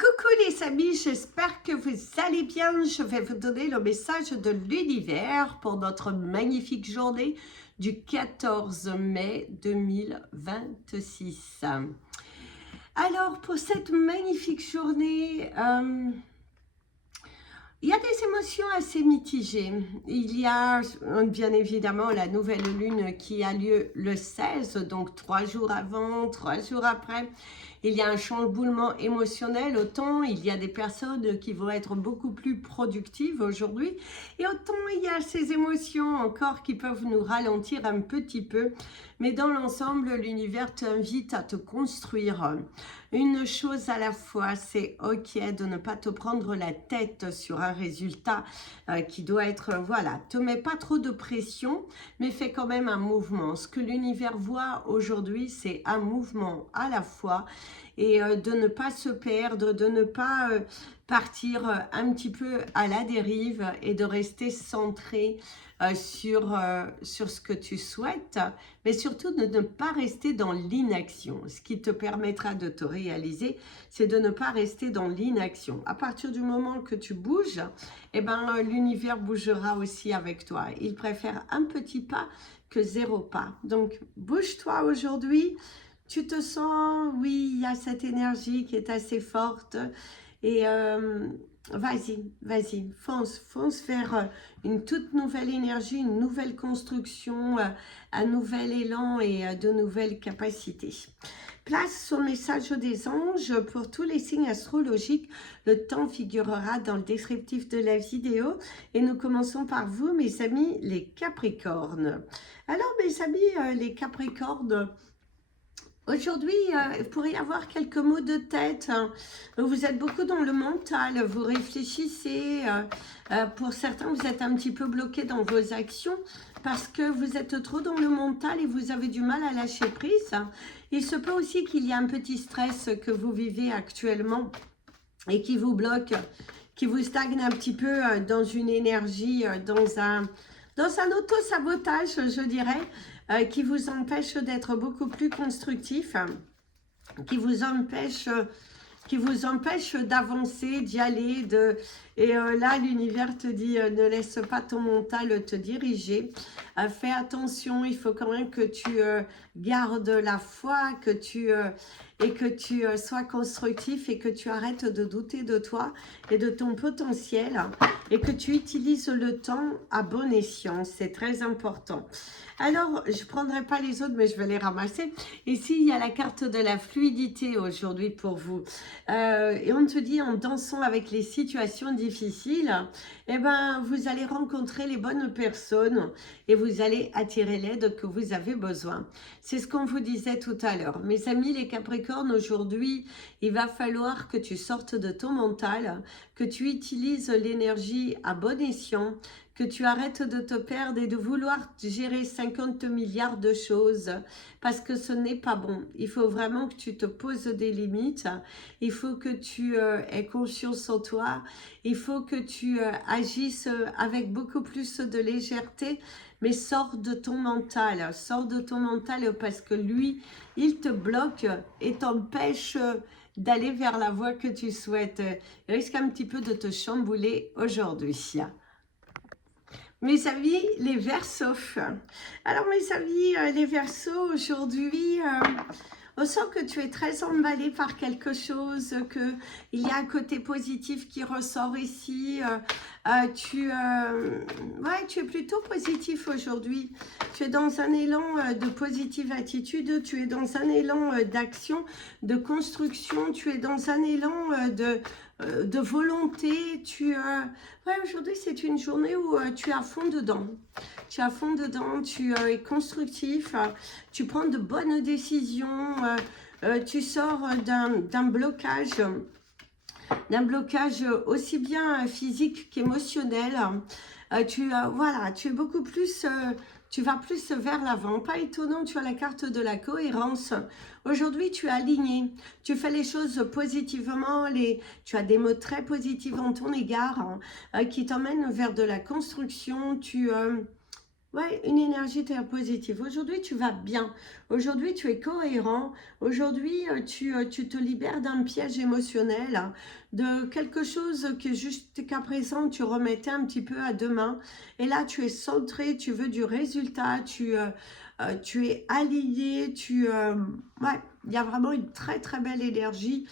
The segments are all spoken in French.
Coucou les amis, j'espère que vous allez bien. Je vais vous donner le message de l'univers pour notre magnifique journée du 14 mai 2026. Alors, pour cette magnifique journée, il y a des émotions assez mitigées. Il y a bien évidemment la nouvelle lune qui a lieu le 16, donc 3 jours avant, 3 jours après. Il y a un chamboulement émotionnel, autant il y a des personnes qui vont être beaucoup plus productives aujourd'hui, et autant il y a ces émotions encore qui peuvent nous ralentir un petit peu. Mais dans l'ensemble, l'univers t'invite à te construire une chose à la fois. C'est ok de ne pas te prendre la tête sur un résultat qui doit être, voilà, te mets pas trop de pression, mais fais quand même un mouvement. Ce que l'univers voit aujourd'hui, c'est un mouvement à la fois, et de ne pas se perdre, de ne pas partir un petit peu à la dérive, et de rester centré sur ce que tu souhaites, mais surtout de ne pas rester dans l'inaction. Ce qui te permettra de te réaliser, c'est de ne pas rester dans l'inaction. À partir du moment que tu bouges, eh ben, l'univers bougera aussi avec toi. Il préfère un petit pas que 0 pas. Donc, bouge-toi aujourd'hui. Tu te sens, oui, il y a cette énergie qui est assez forte. Et vas-y, fonce vers une toute nouvelle énergie, une nouvelle construction, un nouvel élan et de nouvelles capacités. Place au message des anges pour tous les signes astrologiques. Le temps figurera dans le descriptif de la vidéo. Et nous commençons par vous, mes amis, les Capricornes. Alors, mes amis, les Capricornes, aujourd'hui, il pourrait y avoir quelques maux de tête. Vous êtes beaucoup dans le mental, vous réfléchissez. Pour certains, vous êtes un petit peu bloqué dans vos actions parce que vous êtes trop dans le mental et vous avez du mal à lâcher prise. Il se peut aussi qu'il y ait un petit stress que vous vivez actuellement et qui vous bloque, qui vous stagne un petit peu dans une énergie, dans un auto-sabotage, je dirais, qui vous empêche d'être beaucoup plus constructif, qui vous empêche d'avancer, d'y aller. Et là, l'univers te dit, ne laisse pas ton mental te diriger. Fais attention, il faut quand même que tu gardes la foi, que tu sois constructif et que tu arrêtes de douter de toi et de ton potentiel et que tu utilises le temps à bon escient. C'est très important. Alors, je ne prendrai pas les autres, mais je vais les ramasser. Ici, il y a la carte de la fluidité aujourd'hui pour vous. Et on te dit, en dansant avec les situations difficiles, eh ben, vous allez rencontrer les bonnes personnes et vous allez attirer l'aide que vous avez besoin. C'est ce qu'on vous disait tout à l'heure. Mes amis, les Capricornes, aujourd'hui, il va falloir que tu sortes de ton mental, que tu utilises l'énergie à bon escient, que tu arrêtes de te perdre et de vouloir gérer 50 milliards de choses parce que ce n'est pas bon. Il faut vraiment que tu te poses des limites. Il faut que tu aies confiance en toi. Il faut que tu agisses avec beaucoup plus de légèreté. Mais sors de ton mental. Sors de ton mental parce que lui, il te bloque et t'empêche d'aller vers la voie que tu souhaites. Il risque un petit peu de te chambouler aujourd'hui. Mes amis, les Verseaux. Alors mes amis, les Verseaux, aujourd'hui, on sent que tu es très emballé par quelque chose, qu'il y a un côté positif qui ressort ici. Tu es plutôt positif aujourd'hui. Tu es dans un élan de positive attitude, tu es dans un élan d'action, de construction, tu es dans un élan de volonté. Aujourd'hui, c'est une journée où tu es à fond dedans. Tu es à fond dedans, tu es constructif, tu prends de bonnes décisions, tu sors d'un blocage aussi bien physique qu'émotionnel. Tu es beaucoup plus... tu vas plus vers l'avant. Pas étonnant, tu as la carte de la cohérence. Aujourd'hui, tu es aligné. Tu fais les choses positivement. Tu as des mots très positifs en ton égard qui t'emmènent vers de la construction. Ouais, une énergie très positive. Aujourd'hui, tu vas bien. Aujourd'hui, tu es cohérent. Aujourd'hui, tu te libères d'un piège émotionnel, hein, de quelque chose que jusqu'à présent, tu remettais un petit peu à demain. Et là, tu es centré, tu veux du résultat, tu es aligné, ouais, il y a vraiment une très, très belle énergie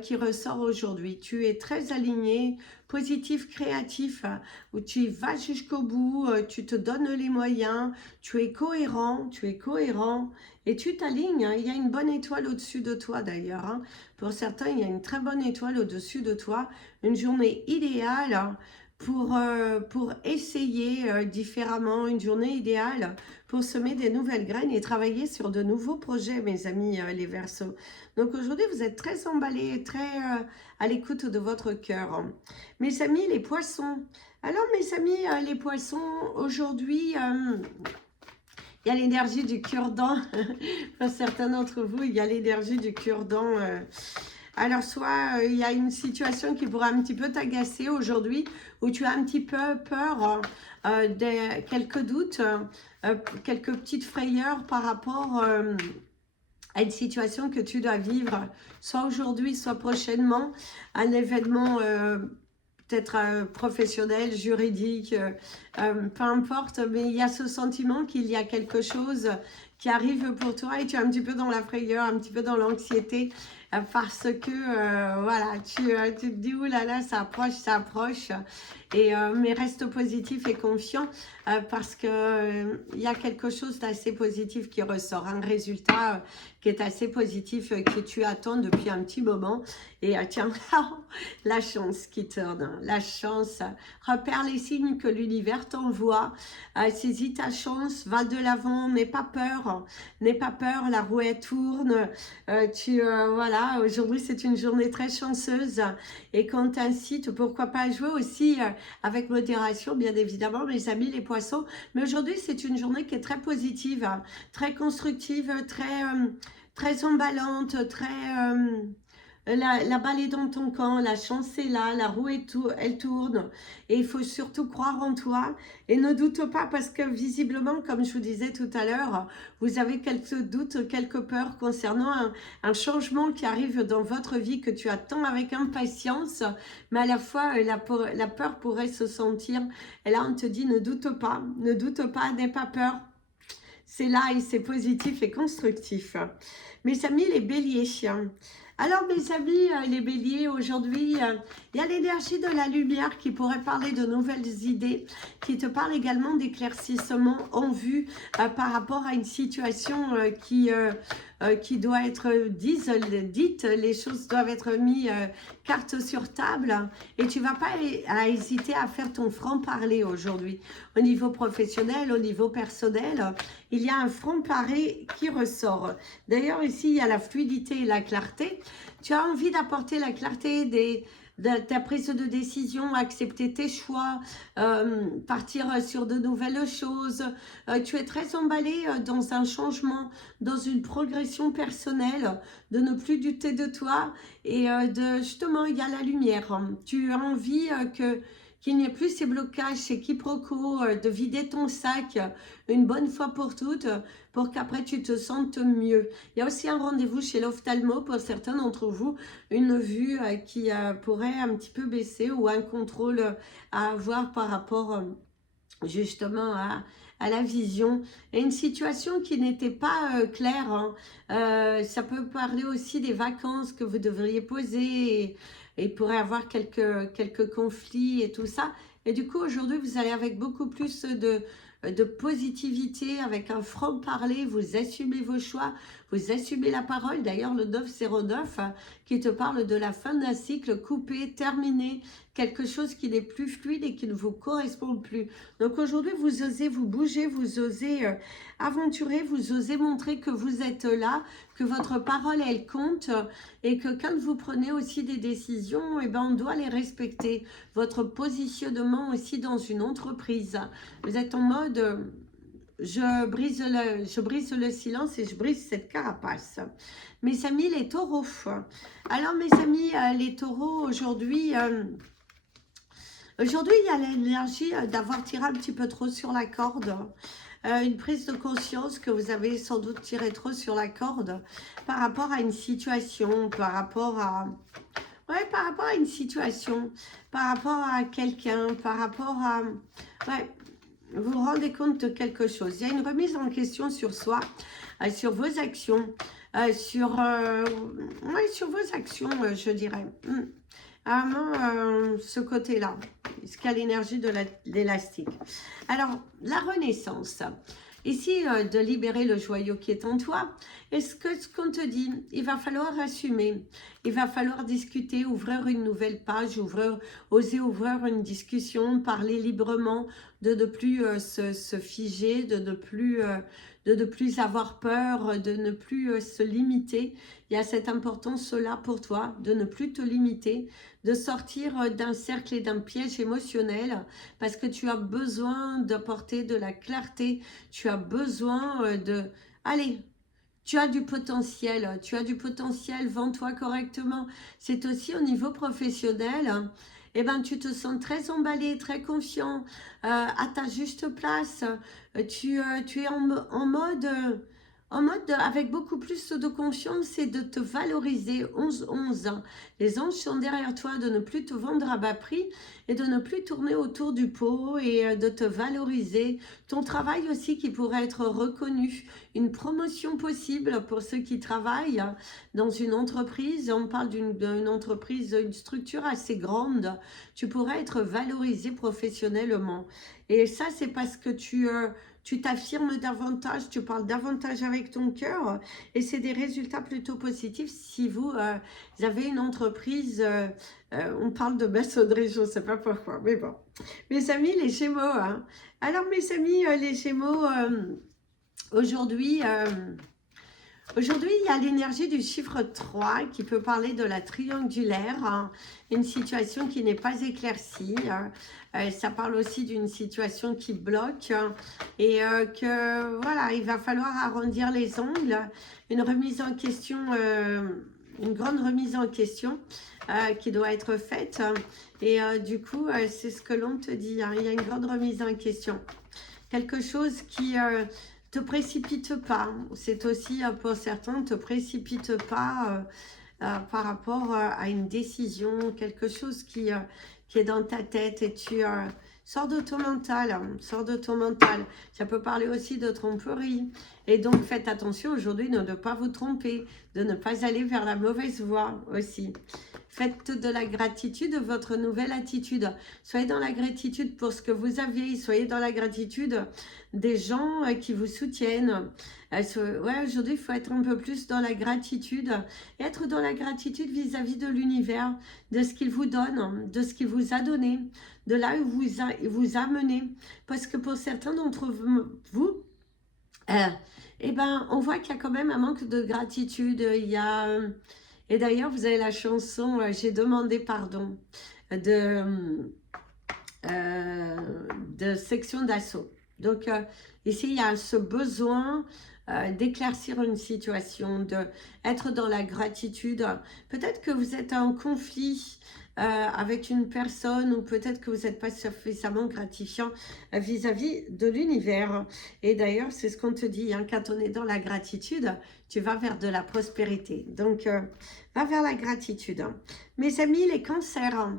qui ressort aujourd'hui. Tu es très aligné, positif, créatif, où tu vas jusqu'au bout, tu te donnes les moyens, tu es cohérent et tu t'alignes, hein. Il y a une bonne étoile au-dessus de toi d'ailleurs, hein. Pour certains, il y a une très bonne étoile au-dessus de toi, une journée idéale, hein, pour essayer différemment, une journée idéale pour semer des nouvelles graines et travailler sur de nouveaux projets, mes amis les Verseaux. Donc aujourd'hui, vous êtes très emballés, très à l'écoute de votre cœur, hein. Mes amis les poissons, alors mes amis les poissons, aujourd'hui, il y a l'énergie du cure-dent. Pour certains d'entre vous, il y a l'énergie du cure-dent. Alors soit il y a une situation qui pourrait un petit peu t'agacer aujourd'hui, où tu as un petit peu peur, quelques doutes, quelques petites frayeurs par rapport à une situation que tu dois vivre, soit aujourd'hui, soit prochainement, un événement peut-être professionnel, juridique, peu importe, mais il y a ce sentiment qu'il y a quelque chose qui arrive pour toi et tu es un petit peu dans la frayeur, un petit peu dans l'anxiété, parce que voilà, tu te dis, oulala, ça approche, et, mais reste positif et confiant, parce que il y a quelque chose d'assez positif qui ressort, un résultat qui est assez positif, que tu attends depuis un petit moment, et tiens, la chance qui tourne, la chance, repère les signes que l'univers t'envoie, saisis ta chance, va de l'avant, n'aie pas peur, la roue elle tourne, voilà, aujourd'hui c'est une journée très chanceuse, et qu'on t'incite, pourquoi pas jouer aussi avec modération, bien évidemment, mes amis les poissons, mais aujourd'hui c'est une journée qui est très positive, très constructive, très emballante, la balle est dans ton camp, la chance est là, la roue elle tourne, et il faut surtout croire en toi et ne doute pas, parce que visiblement, comme je vous disais tout à l'heure, vous avez quelques doutes, quelques peurs concernant un changement qui arrive dans votre vie que tu attends avec impatience, mais à la fois la peur pourrait se sentir, et là on te dit ne doute pas, n'aie pas peur, c'est là et c'est positif et constructif. Mes amis les béliers, alors mes amis les béliers, aujourd'hui il y a l'énergie de la lumière qui pourrait parler de nouvelles idées, qui te parle également d'éclaircissement en vue par rapport à une situation qui doit être dite, les choses doivent être mises carte sur table, et tu vas pas hésiter à faire ton franc-parler aujourd'hui. Au niveau professionnel, au niveau personnel, il y a un franc-parler qui ressort. D'ailleurs ici il y a la fluidité et la clarté. Tu as envie d'apporter la clarté de ta prise de décision, accepter tes choix, partir sur de nouvelles choses. Tu es très emballé dans un changement, dans une progression personnelle, de ne plus douter de toi, et justement, il y a la lumière. Tu as envie qu'il n'y ait plus ces blocages, ces quiproquos, de vider ton sac une bonne fois pour toutes, pour qu'après tu te sentes mieux. Il y a aussi un rendez-vous chez l'ophtalmo pour certains d'entre vous, une vue qui pourrait un petit peu baisser, ou un contrôle à avoir par rapport justement à la vision, et une situation qui n'était pas claire, hein. Ça peut parler aussi des vacances que vous devriez poser, et il pourrait avoir quelques conflits et tout ça, et du coup aujourd'hui vous allez avec beaucoup plus de positivité, avec un franc-parler, vous assumez vos choix, vous assumez la parole. D'ailleurs le 909 qui te parle de la fin d'un cycle, coupé, terminé, quelque chose qui n'est plus fluide et qui ne vous correspond plus. Donc aujourd'hui vous osez vous bouger, vous osez aventurer, vous osez montrer que vous êtes là, que votre parole elle compte, et que quand vous prenez aussi des décisions, eh ben, on doit les respecter. Votre positionnement aussi dans une entreprise, vous êtes en mode je brise le silence et je brise cette carapace. Mes amis les taureaux, alors mes amis les taureaux, aujourd'hui Aujourd'hui, il y a l'énergie d'avoir tiré un petit peu trop sur la corde. Une prise de conscience que vous avez sans doute tiré trop sur la corde par rapport à une situation, par rapport à... Ouais, par rapport à une situation, par rapport à quelqu'un, par rapport à... Ouais, vous vous rendez compte de quelque chose. Il y a une remise en question sur soi, sur vos actions, ouais, sur vos actions, je dirais. Vraiment, ce côté-là, ce qu'a l'énergie de l'élastique. Alors, la renaissance. Ici, de libérer le joyau qui est en toi. Est-ce que ce qu'on te dit, il va falloir assumer, il va falloir discuter, ouvrir une nouvelle page, oser ouvrir une discussion, parler librement, de ne plus se figer, de ne plus avoir peur, de ne plus se limiter. Il y a cette importance-là pour toi, de ne plus te limiter, de sortir d'un cercle et d'un piège émotionnel, parce que tu as besoin d'apporter de la clarté, tu as besoin de... Allez, tu as du potentiel, vends-toi correctement. C'est aussi au niveau professionnel, eh ben, tu te sens très emballé, très confiant, à ta juste place. Tu es en mode avec beaucoup plus de confiance et de te valoriser. 11-11. Les anges sont derrière toi, de ne plus te vendre à bas prix et de ne plus tourner autour du pot et de te valoriser. Ton travail aussi qui pourrait être reconnu. Une promotion possible pour ceux qui travaillent dans une entreprise. On parle d'une entreprise, une structure assez grande. Tu pourrais être valorisé professionnellement. Et ça, c'est parce que tu t'affirmes davantage, tu parles davantage avec ton cœur et c'est des résultats plutôt positifs si vous avez une entreprise, on parle de maçonnerie, je ne sais pas pourquoi, mais bon. Mes amis, les Gémeaux, hein. Alors mes amis, les Gémeaux, aujourd'hui, aujourd'hui, il y a l'énergie du chiffre 3 qui peut parler de la triangulaire, hein, une situation qui n'est pas éclaircie. Ça parle aussi d'une situation qui bloque et que voilà, il va falloir arrondir les angles, une remise en question, une grande remise en question qui doit être faite. Et du coup, c'est ce que l'on te dit, hein, il y a une grande remise en question. Quelque chose qui... te précipite pas, c'est aussi pour certains, ne te précipite pas par rapport à une décision, quelque chose qui est dans ta tête et tu sors de ton mental, sors de ton mental. Ça peut parler aussi de tromperie. Et donc faites attention aujourd'hui de ne pas vous tromper, de ne pas aller vers la mauvaise voie aussi. Faites de la gratitude votre nouvelle attitude. Soyez dans la gratitude pour ce que vous avez. Soyez dans la gratitude des gens qui vous soutiennent. Ouais, aujourd'hui, il faut être un peu plus dans la gratitude. Et être dans la gratitude vis-à-vis de l'univers, de ce qu'il vous donne, de ce qu'il vous a donné, de là où il vous a mené. Parce que pour certains d'entre vous, eh ben, on voit qu'il y a quand même un manque de gratitude. Il y a... et d'ailleurs, vous avez la chanson « J'ai demandé pardon » de Section d'Assaut. Donc, ici, il y a ce besoin d'éclaircir une situation, d'être dans la gratitude. Peut-être que vous êtes en conflit avec une personne ou peut-être que vous n'êtes pas suffisamment gratifiant vis-à-vis de l'univers. Et d'ailleurs, c'est ce qu'on te dit, hein, quand on est dans la gratitude, tu vas vers de la prospérité. Donc, va vers la gratitude. Mes amis, les cancers.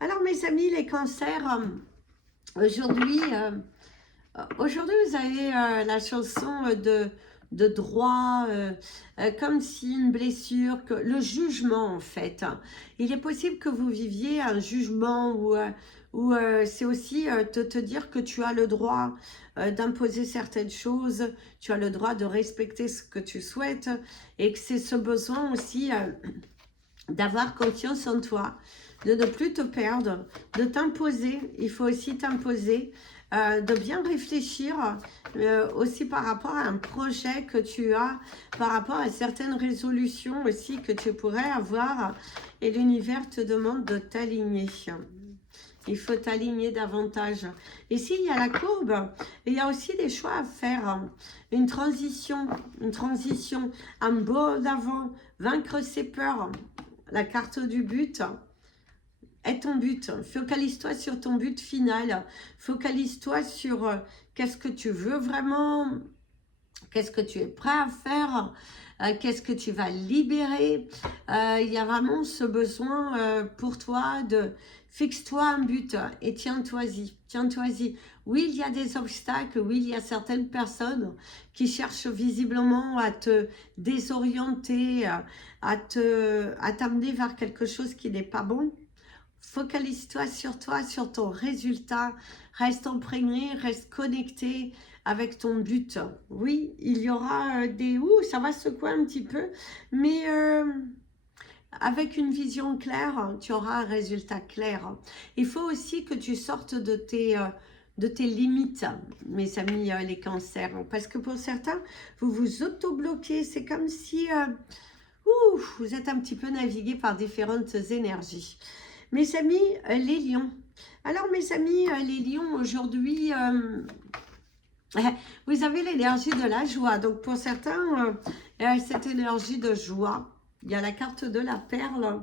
Alors, mes amis, les cancers, aujourd'hui, vous avez la chanson de droit, comme si une blessure, le jugement en fait. Il est possible que vous viviez un jugement où c'est aussi de te dire que tu as le droit d'imposer certaines choses, tu as le droit de respecter ce que tu souhaites et que c'est ce besoin aussi d'avoir confiance en toi, de ne plus te perdre, de t'imposer. Il faut aussi t'imposer, de bien réfléchir aussi par rapport à un projet que tu as, par rapport à certaines résolutions aussi que tu pourrais avoir. Et l'univers te demande de t'aligner. Il faut t'aligner davantage. Ici, il y a la courbe. Et il y a aussi des choix à faire. Une transition, un bond d'avant, vaincre ses peurs. La carte du but. est ton but. Focalise-toi sur ton but final. Focalise-toi sur qu'est-ce que tu veux vraiment, qu'est-ce que tu es prêt à faire, qu'est-ce que tu vas libérer. Il y a vraiment ce besoin pour toi de fixe-toi un but et tiens-toi-y, tiens-toi-y. Oui, il y a des obstacles, oui, il y a certaines personnes qui cherchent visiblement à te désorienter, à t'amener vers quelque chose qui n'est pas bon. Focalise-toi, sur ton résultat. Reste imprégné, reste connecté avec ton but. Oui, il y aura des... Ouh, ça va secouer un petit peu, mais avec une vision claire, tu auras un résultat clair. Il faut aussi que tu sortes de tes limites, mes amis les cancers. Parce que pour certains, vous vous auto-bloquez. C'est comme si vous êtes un petit peu navigué par différentes énergies. Mes amis, les lions. Alors, mes amis, les lions, aujourd'hui, vous avez l'énergie de la joie. Donc, pour certains, cette énergie de joie. Il y a la carte de la perle.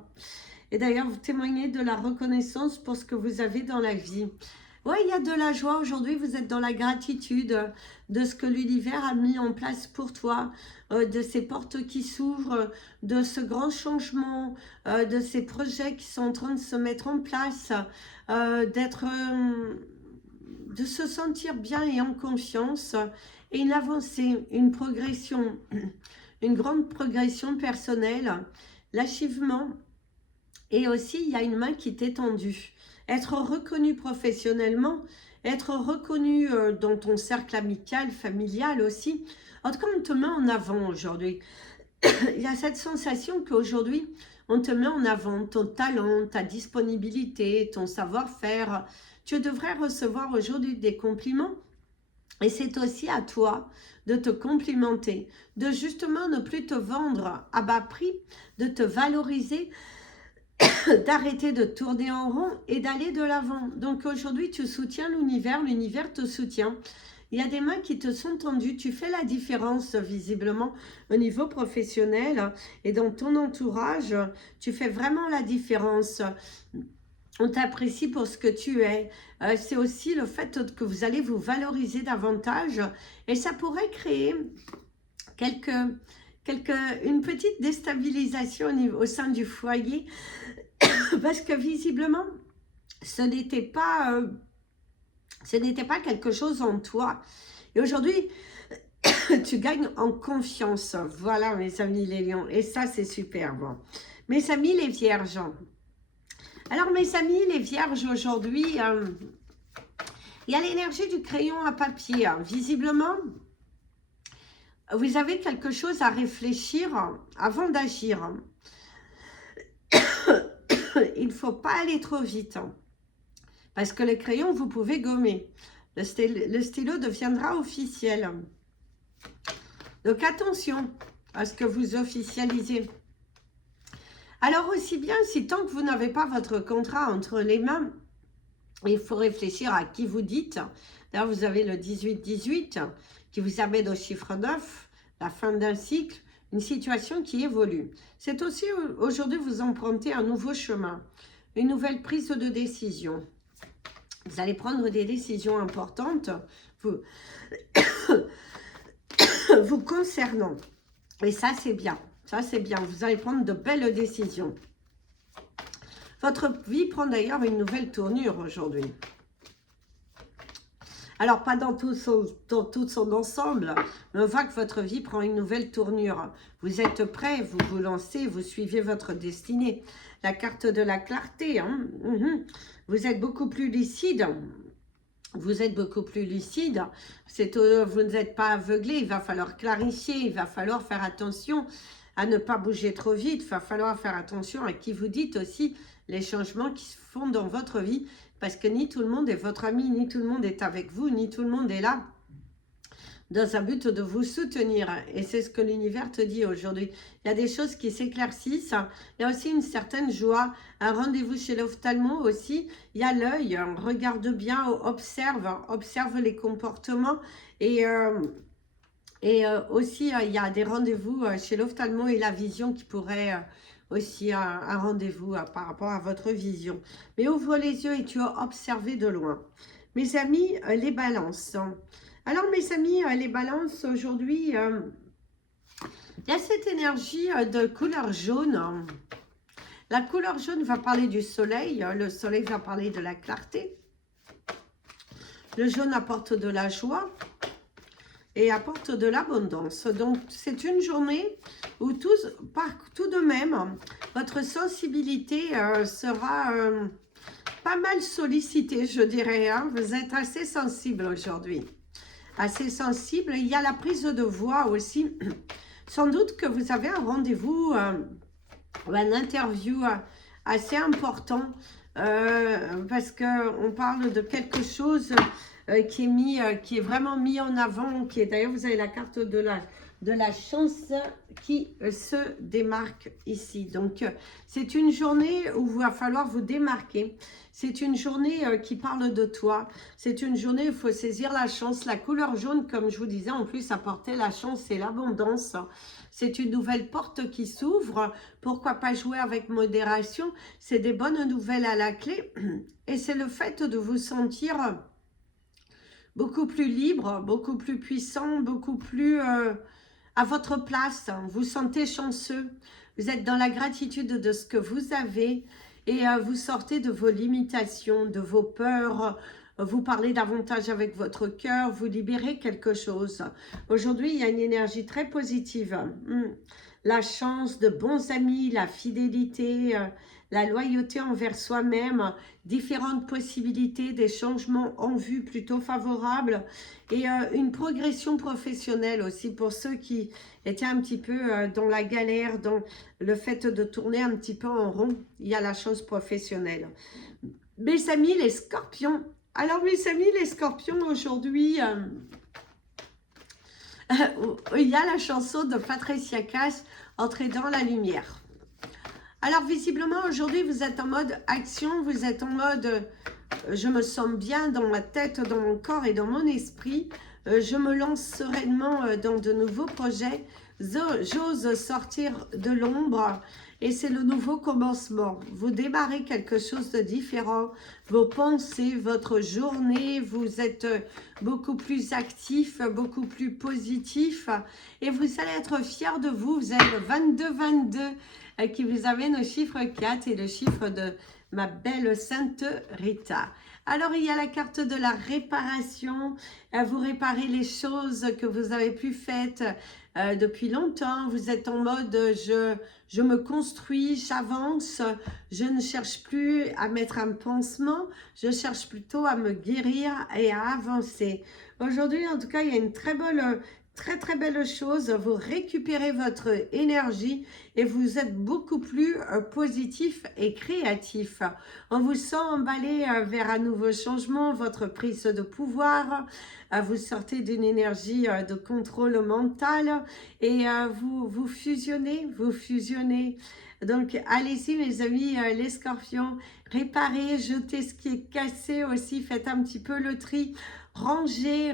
Et d'ailleurs, vous témoignez de la reconnaissance pour ce que vous avez dans la vie. Oui, il y a de la joie aujourd'hui. Vous êtes dans la gratitude de ce que l'univers a mis en place pour toi, de ces portes qui s'ouvrent, de ce grand changement, de ces projets qui sont en train de se mettre en place, de se sentir bien et en confiance, et une avancée, une progression, une grande progression personnelle, l'achèvement, et aussi il y a une main qui t'est tendue. Être reconnu professionnellement, être reconnu dans ton cercle amical, familial aussi. En tout cas, on te met en avant aujourd'hui. Il y a cette sensation qu'aujourd'hui, on te met en avant ton talent, ta disponibilité, ton savoir-faire. Tu devrais recevoir aujourd'hui des compliments. Et c'est aussi à toi de te complimenter, de justement ne plus te vendre à bas prix, de te valoriser, d'arrêter de tourner en rond et d'aller de l'avant. Donc aujourd'hui, tu soutiens l'univers, l'univers te soutient. Il y a des mains qui te sont tendues, tu fais la différence visiblement au niveau professionnel et dans ton entourage, tu fais vraiment la différence. On t'apprécie pour ce que tu es. C'est aussi le fait que vous allez vous valoriser davantage et ça pourrait créer une petite déstabilisation au sein du foyer parce que visiblement, ce n'était pas quelque chose en toi. Et aujourd'hui, tu gagnes en confiance. Voilà, mes amis les lions. Et ça, c'est superbe. Mes amis les vierges. Alors, mes amis les vierges, aujourd'hui, il y a l'énergie du crayon à papier. Visiblement, vous avez quelque chose à réfléchir avant d'agir. Il ne faut pas aller trop vite. Parce que le crayon, vous pouvez gommer. Le stylo deviendra officiel. Donc, attention à ce que vous officialisez. Alors, aussi bien, si tant que vous n'avez pas votre contrat entre les mains, il faut réfléchir à qui vous dites. D'ailleurs, vous avez le 18-18 qui vous amène au chiffre 9, la fin d'un cycle, une situation qui évolue. C'est aussi aujourd'hui vous empruntez un nouveau chemin, une nouvelle prise de décision. Vous allez prendre des décisions importantes vous concernant. Et ça, c'est bien. Ça, c'est bien. Vous allez prendre de belles décisions. Votre vie prend d'ailleurs une nouvelle tournure aujourd'hui. Alors, pas dans tout son ensemble, mais on voit que votre vie prend une nouvelle tournure. Vous êtes prêt, vous vous lancez, vous suivez votre destinée. La carte de la clarté, hein. Vous êtes beaucoup plus lucide. Vous êtes beaucoup plus lucide. Vous n'êtes pas aveuglé, il va falloir clarifier, il va falloir faire attention à ne pas bouger trop vite. Il va falloir faire attention à qui vous dites aussi les changements qui se font dans votre vie. Parce que ni tout le monde est votre ami, ni tout le monde est avec vous, ni tout le monde est là dans un but de vous soutenir. Et c'est ce que l'univers te dit aujourd'hui. Il y a des choses qui s'éclaircissent. Il y a aussi une certaine joie. Un rendez-vous chez l'ophtalmo aussi. Il y a l'œil. Regarde bien, observe les comportements. Et aussi, il y a des rendez-vous chez l'ophtalmo et la vision qui pourraient aussi un rendez-vous par rapport à votre vision. Mais ouvre les yeux et tu vas observer de loin. Mes amis, les balances. Alors mes amis, les balances, aujourd'hui, il y a cette énergie de couleur jaune. La couleur jaune va parler du soleil. Le soleil va parler de la clarté. Le jaune apporte de la joie et apporte de l'abondance. Donc, c'est une journée où tout de même, votre sensibilité sera pas mal sollicitée, je dirais. Hein. Vous êtes assez sensible aujourd'hui. Assez sensible. Il y a la prise de voix aussi. Sans doute que vous avez un rendez-vous ou un interview assez important parce qu'on parle de quelque chose qui est vraiment mis en avant, qui est d'ailleurs, vous avez la carte de la chance qui se démarque ici. Donc, c'est une journée où il va falloir vous démarquer. C'est une journée qui parle de toi. C'est une journée où il faut saisir la chance. La couleur jaune, comme je vous disais, en plus, apportait la chance et l'abondance. C'est une nouvelle porte qui s'ouvre. Pourquoi pas jouer avec modération? C'est des bonnes nouvelles à la clé. Et c'est le fait de vous sentir beaucoup plus libre, beaucoup plus puissant, beaucoup plus à votre place. Vous sentez chanceux. Vous êtes dans la gratitude de ce que vous avez et vous sortez de vos limitations, de vos peurs. Vous parlez davantage avec votre cœur, vous libérez quelque chose. Aujourd'hui, il y a une énergie très positive. La chance, de bons amis, la fidélité, la loyauté envers soi-même, différentes possibilités, des changements en vue plutôt favorables et une progression professionnelle aussi pour ceux qui étaient un petit peu dans la galère, dans le fait de tourner un petit peu en rond. Il y a la chance professionnelle. Mes amis, les scorpions. Alors mes amis, les scorpions, aujourd'hui, il y a la chanson de Patricia Cass, Entrer dans la lumière. Alors visiblement aujourd'hui vous êtes en mode action, vous êtes en mode je me sens bien dans ma tête, dans mon corps et dans mon esprit, je me lance sereinement dans de nouveaux projets, j'ose sortir de l'ombre et c'est le nouveau commencement. Vous démarrez quelque chose de différent, vos pensées, votre journée, vous êtes beaucoup plus actif, beaucoup plus positif et vous allez être fiers de vous. Vous êtes le 22-22 qui vous amène au chiffre 4 et le chiffre de ma belle Sainte Rita. Alors, il y a la carte de la réparation. Vous réparez les choses que vous avez pu faites depuis longtemps. Vous êtes en mode je me construis, j'avance. Je ne cherche plus à mettre un pansement. Je cherche plutôt à me guérir et à avancer. Aujourd'hui, en tout cas, il y a une très belle chose, vous récupérez votre énergie et vous êtes beaucoup plus positif et créatif. On vous sent emballé vers un nouveau changement, votre prise de pouvoir, vous sortez d'une énergie de contrôle mental et vous fusionnez. Donc allez-y mes amis, les scorpions, réparez, jetez ce qui est cassé aussi, faites un petit peu le tri. Rangez,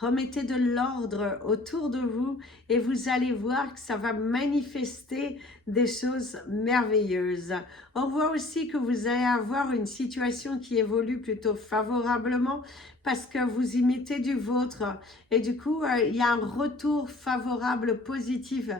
remettez de l'ordre autour de vous et vous allez voir que ça va manifester des choses merveilleuses. On voit aussi que vous allez avoir une situation qui évolue plutôt favorablement parce que vous y mettez du vôtre et du coup, il y a un retour favorable, positif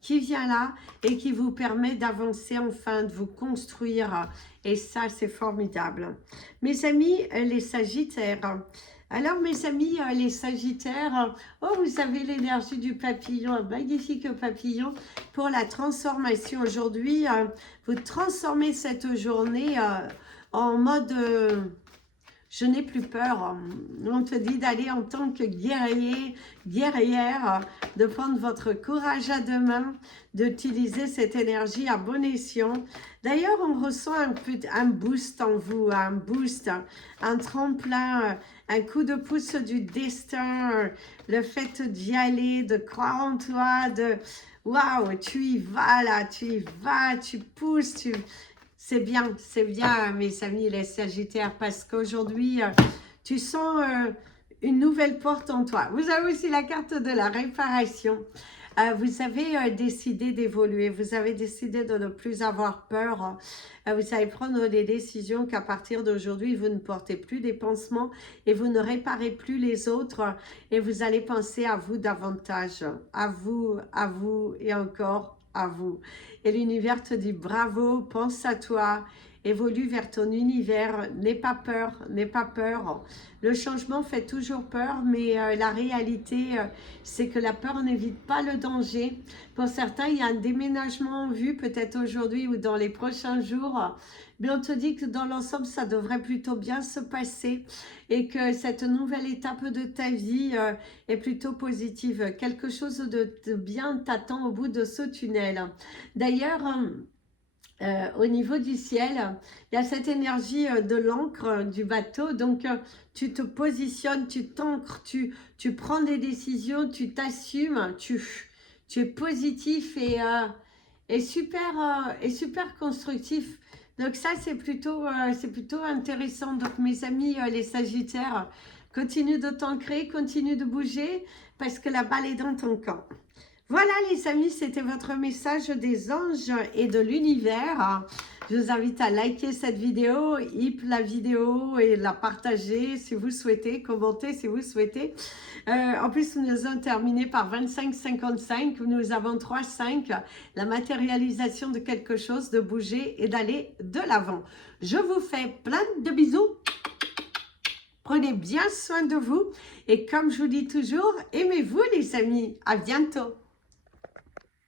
qui vient là et qui vous permet d'avancer enfin, de vous construire. Et ça, c'est formidable. Mes amis, les Sagittaires. Alors, mes amis, les Sagittaires, oh, vous avez l'énergie du papillon, un magnifique papillon pour la transformation. Aujourd'hui, vous transformez cette journée en mode... je n'ai plus peur. On te dit d'aller en tant que guerrier, guerrière, de prendre votre courage à deux mains, d'utiliser cette énergie à bon escient. D'ailleurs, on ressent un boost en vous, un boost, un tremplin, un coup de pouce du destin, le fait d'y aller, de croire en toi, de waouh, tu y vas là, tu y vas, tu pousses, tu... C'est bien, mes amis les Sagittaires, parce qu'aujourd'hui, tu sens une nouvelle porte en toi. Vous avez aussi la carte de la réparation. Vous avez décidé d'évoluer, vous avez décidé de ne plus avoir peur. Vous allez prendre des décisions qu'à partir d'aujourd'hui, vous ne portez plus des pansements et vous ne réparez plus les autres et vous allez penser à vous davantage, à vous et encore à vous. Et l'univers te dit bravo, pense à toi, évolue vers ton univers, n'aie pas peur, n'aie pas peur. Le changement fait toujours peur, mais la réalité, c'est que la peur n'évite pas le danger. Pour certains, il y a un déménagement en vue, peut-être aujourd'hui ou dans les prochains jours. Mais on te dit que dans l'ensemble, ça devrait plutôt bien se passer et que cette nouvelle étape de ta vie est plutôt positive. Quelque chose de bien t'attend au bout de ce tunnel. D'ailleurs, au niveau du ciel, il y a cette énergie de l'encre du bateau, donc tu te positionnes, tu t'ancres, tu prends des décisions, tu t'assumes, tu es positif et super constructif. Donc ça, c'est plutôt intéressant. Donc mes amis, les Sagittaires, continue de t'ancrer, continue de bouger, parce que la balle est dans ton camp. Voilà les amis, c'était votre message des anges et de l'univers. Je vous invite à liker cette vidéo, hip la vidéo et la partager si vous souhaitez, commenter si vous souhaitez. En plus, nous avons terminé par 25-55, nous avons 3-5, la matérialisation de quelque chose, de bouger et d'aller de l'avant. Je vous fais plein de bisous. Prenez bien soin de vous et comme je vous dis toujours, aimez-vous les amis. À bientôt.